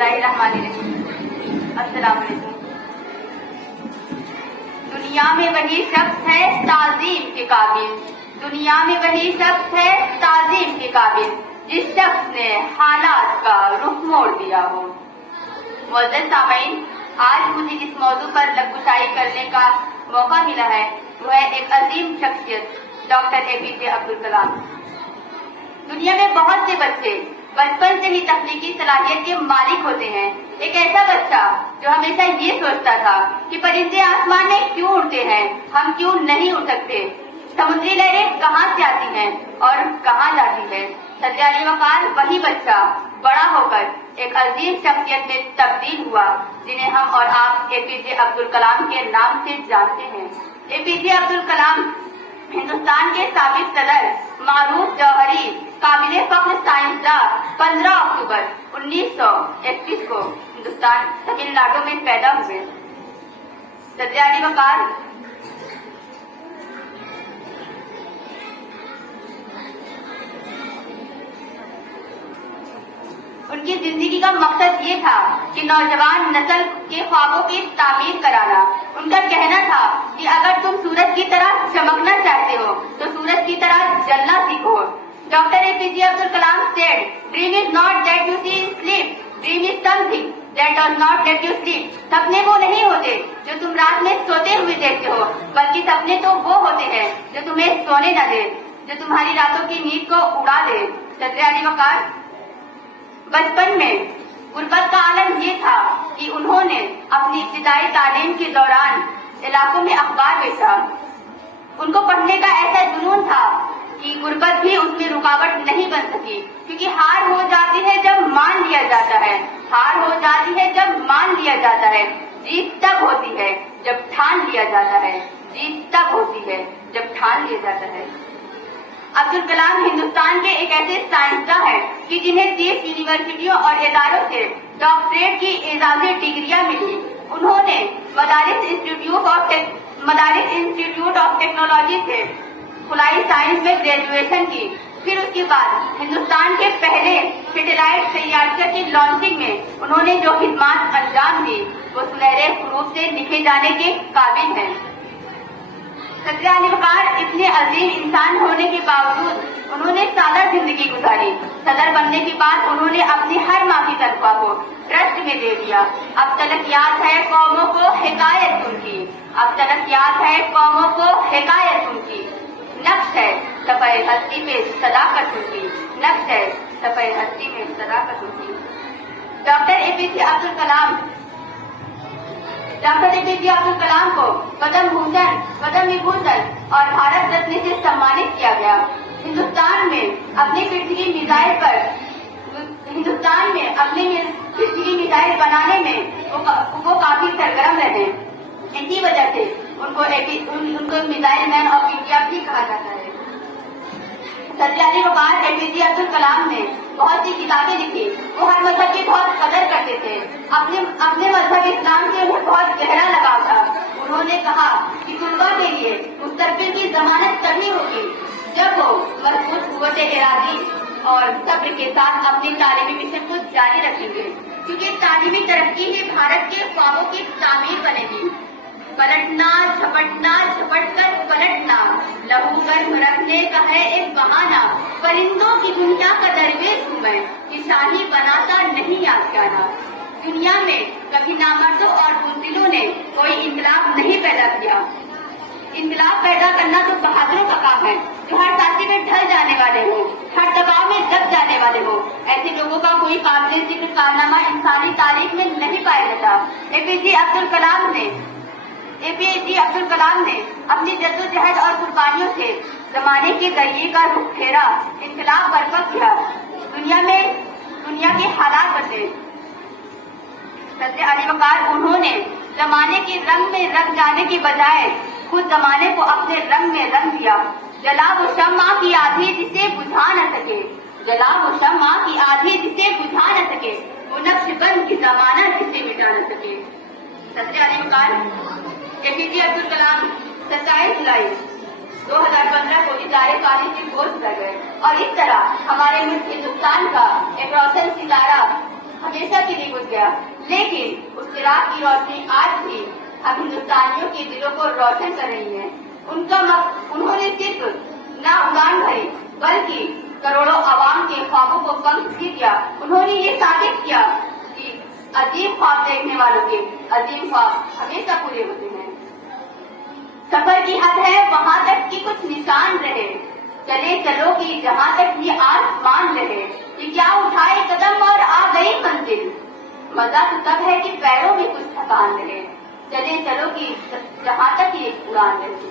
बिस्मिल्लाहिर्रहमानिर्रहीम। अस्सलाम वालेकुम। दुनिया में वही शख्स है ताज़ीम के काबिल, दुनिया में वही शख्स है ताज़ीम के काबिल, जिस शख्स ने हालात का रुख मोड़ दिया हो। मुअज़्ज़ज़ सामीन, आज मुझे जिस मौजू पर लबकुशाई करने का मौका मिला है वो है एक अजीम शख्सियत डॉक्टर APJ अब्दुल कलाम। दुनिया में बहुत से बच्चे बचपन से ही तख्लीकी सलाहियत के मालिक होते हैं। एक ऐसा बच्चा जो हमेशा ये सोचता था कि परिंदे आसमान में क्यों उड़ते हैं, हम क्यों नहीं उड़ सकते, समुद्री लहरें कहाँ से आती हैं और कहाँ जाती है। सदर अली वकार वही बच्चा बड़ा होकर एक अजीम शख्सियत में तब्दील हुआ जिन्हें हम और आप APJ अब्दुल कलाम के नाम से जानते हैं। APJ अब्दुल कलाम हिंदुस्तान के साबिक सदर मारूफ जौहरी काबिल फख्र साइंसदान 15 अक्टूबर 1931 को हिंदुस्तान तमिलनाडु में पैदा हुए। सदर अली वकार उनकी जिंदगी का मकसद ये था कि नौजवान नस्ल के ख्वाबों की तामीर कराना। उनका कहना था कि अगर तुम सूरज की तरह चमकना चाहते हो तो सूरज की तरह जलना सीखो। Doctor APJ Abdul Kalam said, "Dream is not that you see in sleep. Dream is something that does not let you sleep." सपने वो नहीं होते जो तुम रात में सोते हुए देखते हो, बल्कि सपने तो वो होते हैं जो तुम्हें सोने न दे, जो तुम्हारी रातों की नींद को उड़ा दे। सदर अली वकार बचपन में गुर्बत का आलम ये था कि उन्होंने अपनी इब्तिदाई तालीम के दौरान इलाकों में अखबार बेचा। उनको पढ़ने का ऐसा जुनून था कि गुर्बत भी उसमें रुकावट नहीं बन सकी, क्योंकि हार हो जाती है जब मान लिया जाता है, हार हो जाती है जब मान लिया जाता है, जीत तब होती है जब ठान लिया जाता है, जीत तब होती है जब ठान लिया जाता है। अब्दुल कलाम हिंदुस्तान के एक ऐसे साइंसदान हैं कि जिन्हें 30 यूनिवर्सिटियों और इदारों से डॉक्टरेट की एजाजी डिग्रियां मिली। उन्होंने मदारिस इंस्टीट्यूट ऑफ टेक्नोलॉजी से खुलाई साइंस में ग्रेजुएशन की। फिर उसके बाद हिंदुस्तान के पहले सैटेलाइट सैयारचर की लॉन्चिंग में उन्होंने जो खिदमत अंजाम दी वो सुनहरे हरूफ से लिखे जाने के काबिल हैं। सदर अली वकार इतने अजीम इंसान होने के बावजूद उन्होंने सादा जिंदगी गुजारी। सदर बनने के बाद उन्होंने अपनी हर माह की तनख्वाह को ट्रस्ट में दे दिया। अब तलक याद है कौमों को हिकायत उनकी, अब तलक याद है कौमों को हिकायत उनकी, नक्श है सफे हस्ती पे सदाकत उनकी, नक्श है सफे हस्ती में सदाकत उनकी। डॉक्टर APJ अब्दुल कलाम को पद्म भूषण, पद्म विभूषण और भारत रत्न से सम्मानित किया गया। हिंदुस्तान में अपनी पृथ्वी मिसाइल बनाने में वो काफी सरगर्म रहे। इसी वजह से उनको मिसाइल मैन ऑफ इंडिया भी कहा जाता है। सदर अली वकार APJ अब्दुल कलाम ने बहुत सी किताबें लिखी। वो हर मजहब की बहुत कदर करते थे। अपने मजहब इस्लाम से उन्हें बहुत गहरा लगाव था। उन्होंने कहा कि तुलबा के लिए मुस्तकबिल की जमानत तभी होगी जब वो मजबूत कुव्वत इरादी और सब्र के साथ अपनी तालीमी मिशन को जारी रखेंगे, क्योंकि तालीमी तरक्की ही भारत के ख्वाबों की तामीर बनेगी। पलटना झपटना झपटकर पलटना, लहू गर्म रखने का है एक बहाना, परिंदों की दुनिया का दरवेश हूँ मैं, कि शाही बनाता नहीं आशियाना। दुनिया में कभी नामर्दों और बुज़दिलों ने कोई इंकलाब नहीं पैदा किया। इंकलाब पैदा करना तो बहादुरों का काम है, जो हर साथी में ढल जाने वाले हो, हर दबाव में दब जाने वाले हो। ऐसे लोगों का कोई काबिल जिक्र कारनामा इंसानी तारीख में नहीं पाया जाता। APJ अब्दुल कलाम ने अपनी जद्दोजहद और कुर्बानियों से जमाने के दरिये का रुख फेरा, इंकलाब बर्पा किया, दुनिया के हालात बदले। सदर अली वकार उन्होंने जमाने के रंग में रंग जाने के बजाय खुद जमाने को अपने रंग में रंग दिया। जला वो शम्मा की आधी जिसे बुझा न सके, जला वो शम्मा की आधी जिसे बुझा न सके, वो नक्शबंद की जमाना जिसे मिटा न सके। सदर अली वकार APJ अब्दुल कलाम 27 जुलाई 2015 को इदारे कॉलेज की पोस्ट कर गए और इस तरह हमारे मुल्क हिंदुस्तान का एक रोशन सितारा हमेशा के लिए گیا، لیکن اس چراغ کی روشنی آج بھی ہم ہندوستانیوں کے دلوں کو روشن کر رہی ہے۔ انہوں نے صرف نہ اڑان بھری بلکہ کروڑوں عوام کے خوابوں کو پنکھ بھی دیا۔ انہوں نے یہ ثابت کیا کہ عظیم خواب دیکھنے والوں کے عظیم خواب ہمیشہ پورے ہوتے ہیں۔ سفر کی حد ہے وہاں تک کہ کچھ نشان رہے، چلے چلو کہ جہاں تک یہ آسمان رہے، یہ کیا اٹھائے قدم اور آ گئی منزل، مزہ تو تب ہے کہ پیروں میں کچھ تھکان رہے، چلے چلو کہ جہاں تک یہ اڑان رہے۔